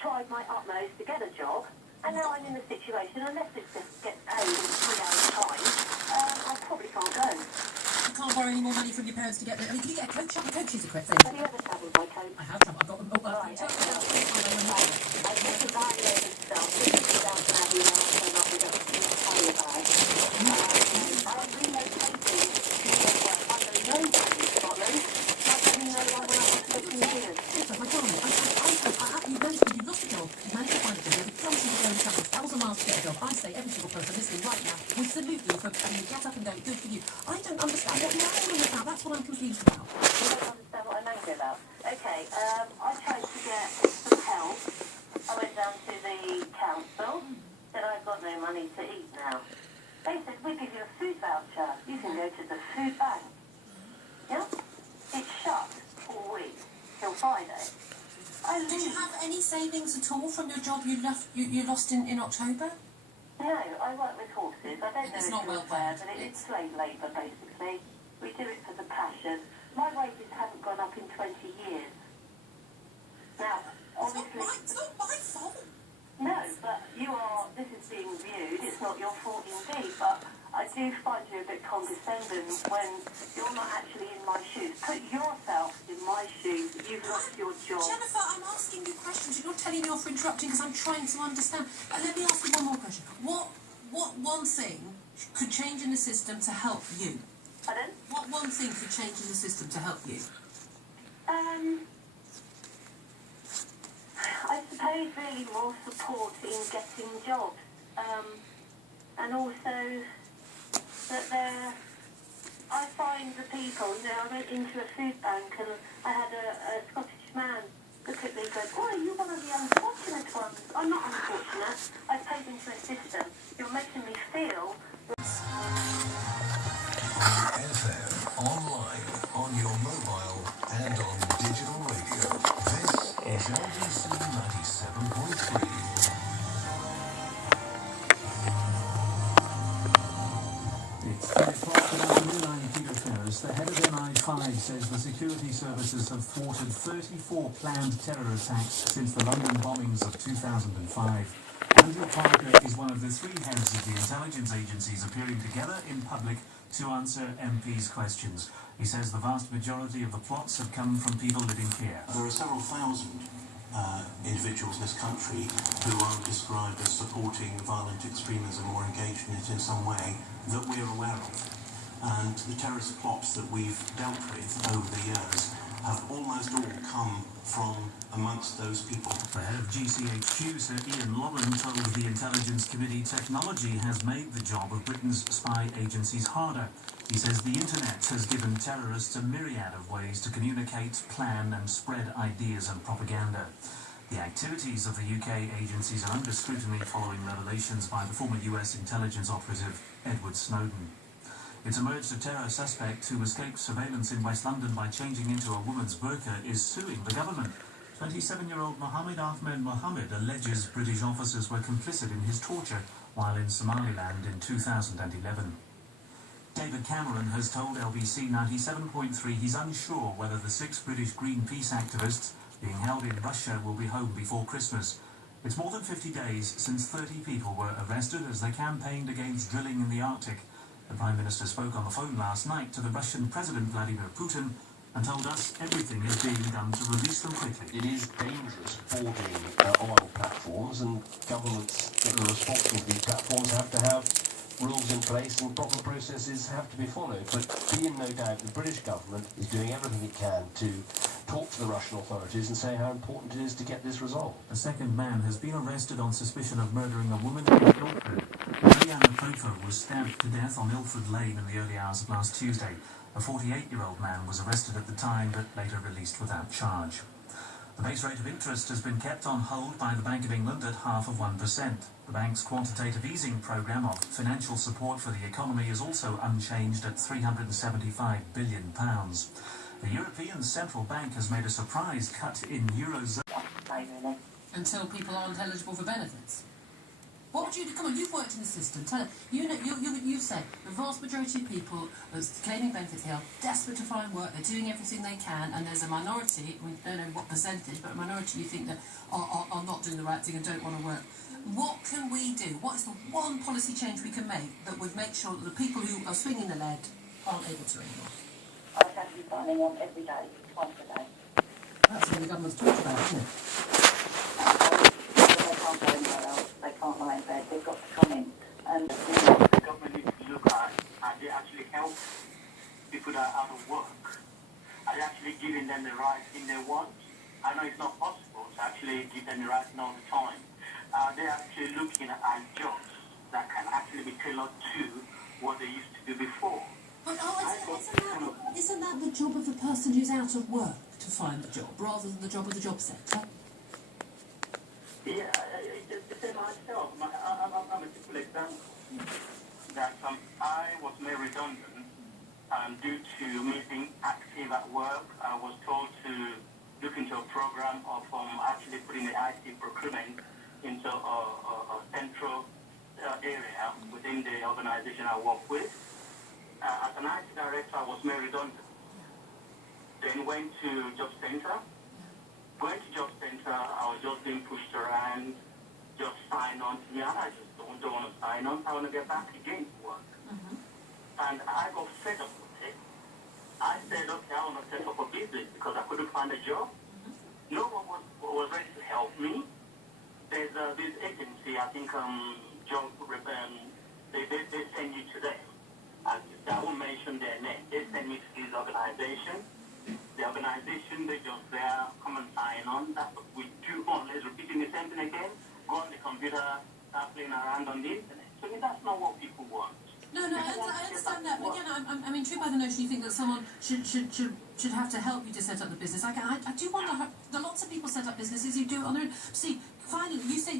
tried my utmost to get a job, and now I'm in a situation, unless it just gets paid in 3 hours' time, I probably can't go. You can't borrow any more money from your parents to get there. I mean, can you get a coach? A coach is a quick thing. Have you ever travelled by coach? I have travelled. I've got them. Oh, Right, I took a bag load of stuff, without having to turn up with a tiny bag. I'm relocating to under nobody in Scotland. Not having no one when I was 15 years. Yes, my darling, you managed to job. You managed to find a job. You promised to go and travel 1,000 miles to get a job. I say every single person listening right now, we salute you for get up and go. Good for you. I don't understand what you're angry about. That's what I'm confused about. You don't understand what I'm angry about. Okay, I tried to get some help. I went down to the council, said I've got no money to eat now. They said, we'll give you a food voucher. You can go to the food bank. Yeah? It's shut all week till Friday. Did you have any savings at all from your job you lost in October? No, I work with horses. I don't know It's if not you're well aware, paid. but it's slave labour, basically. We do it for the passion. My wages haven't gone up in 20 years. Now, obviously... It's not my fault. No, but this is being viewed, it's not your fault indeed, but I do find you a bit condescending when you're not actually in my shoes. Put yourself in my shoes, you've lost your job. Jennifer, I'm asking you questions. You're not telling me off for interrupting because I'm trying to understand. Let me ask you one more question. What one thing could change in the system to help you? Pardon? What one thing could change in the system to help you? I suppose really more support in getting jobs. And also that I find the people, I went into a food bank and I had a Scottish man look at me and go, oh, you're one of the unfortunate ones. I'm not unfortunate. I paid into a system. You're making me feel... FM, online, on your mobile, and on digital radio. This is LGC 97.3. It's 3 o'clock in the afternoon. I'm Peter Ferris. The head of MI5 says the security services have thwarted 34 planned terror attacks since the London bombings of 2005. Andrew Parker is one of the 3 heads of the intelligence agencies appearing together in public to answer MPs' questions. He says the vast majority of the plots have come from people living here. There are several thousand individuals in this country who are described as supporting violent extremism or engaged in it in some way that we're aware of. And the terrorist plots that we've dealt with over the years have almost all come from amongst those people. The head of GCHQ, Sir Ian Loren, told the Intelligence Committee technology has made the job of Britain's spy agencies harder. He says the internet has given terrorists a myriad of ways to communicate, plan and spread ideas and propaganda. The activities of the UK agencies are under scrutiny following revelations by the former US intelligence operative Edward Snowden. It's emerged a terror suspect who escaped surveillance in West London by changing into a woman's burqa is suing the government. 27-year-old Mohammed Ahmed Mohammed alleges British officers were complicit in his torture while in Somaliland in 2011. David Cameron has told LBC 97.3 he's unsure whether the 6 British Greenpeace activists being held in Russia will be home before Christmas. It's more than 50 days since 30 people were arrested as they campaigned against drilling in the Arctic. The Prime Minister spoke on the phone last night to the Russian President Vladimir Putin and told us everything is being done to release them quickly. It is dangerous boarding oil platforms, and governments that are responsible for these platforms have to have rules in place and proper processes have to be followed. But be in no doubt the British government is doing everything it can to talk to the Russian authorities and say how important it is to get this resolved. A second man has been arrested on suspicion of murdering a woman in Ilford. Marianne Pofer was stabbed to death on Ilford Lane in the early hours of last Tuesday. A 48-year-old man was arrested at the time but later released without charge. The base rate of interest has been kept on hold by the Bank of England at 0.5%. The bank's quantitative easing programme of financial support for the economy is also unchanged at £375 billion. The European Central Bank has made a surprise cut in Eurozone. Until people aren't eligible for benefits. What would you do? Come on, you've worked in the system. Tell us. You've said the vast majority of people are claiming benefits here are desperate to find work. They're doing everything they can, and there's a minority. We don't know what percentage, but a minority you think that are not doing the right thing and don't want to work. What can we do? What is the one policy change we can make that would make sure that the people who are swinging the lead aren't able to anymore? I have to be signing on every day, twice a day. That's what the government's talked about, isn't it? They can't go anywhere else. They can't lie in bed. They've got to come in. And the government needs to look at, are they actually help people that are out of work? Are they actually giving them the right thing they want? I know it's not possible to actually give them the right thing all the time. They're actually looking at jobs that can actually be tailored to what they used to do before. But isn't that the job of the person who's out of work to find the job, rather than the job of the job centre? Yeah, it's myself. I'm a typical example. That I was made redundant due to me being active at work. I was told to look into a program of actually putting the IT procurement into a central area within the organization I work with. As an IT director, I was made redundant. Then went to job center. Going to job center, I was just being pushed around, just sign on. Yeah, I just don't want to sign on. I want to get back again to work. And I got fed up with it. I said, okay, I want to set up a business because I couldn't find a job. No one was ready to help me. There's this agency, I think, they send you to them. And I won't mention their name. They send me to this organization. The organization, they just there, come and sign on. That's what we do, unless repeating the same thing again. Go on the computer, start playing around on the internet. So that's not what people want. No, I understand that. But again, I'm intrigued by the notion you think that someone should have to help you to set up the business. I do wonder how lots of people set up businesses who do it on their own. See, finally, you say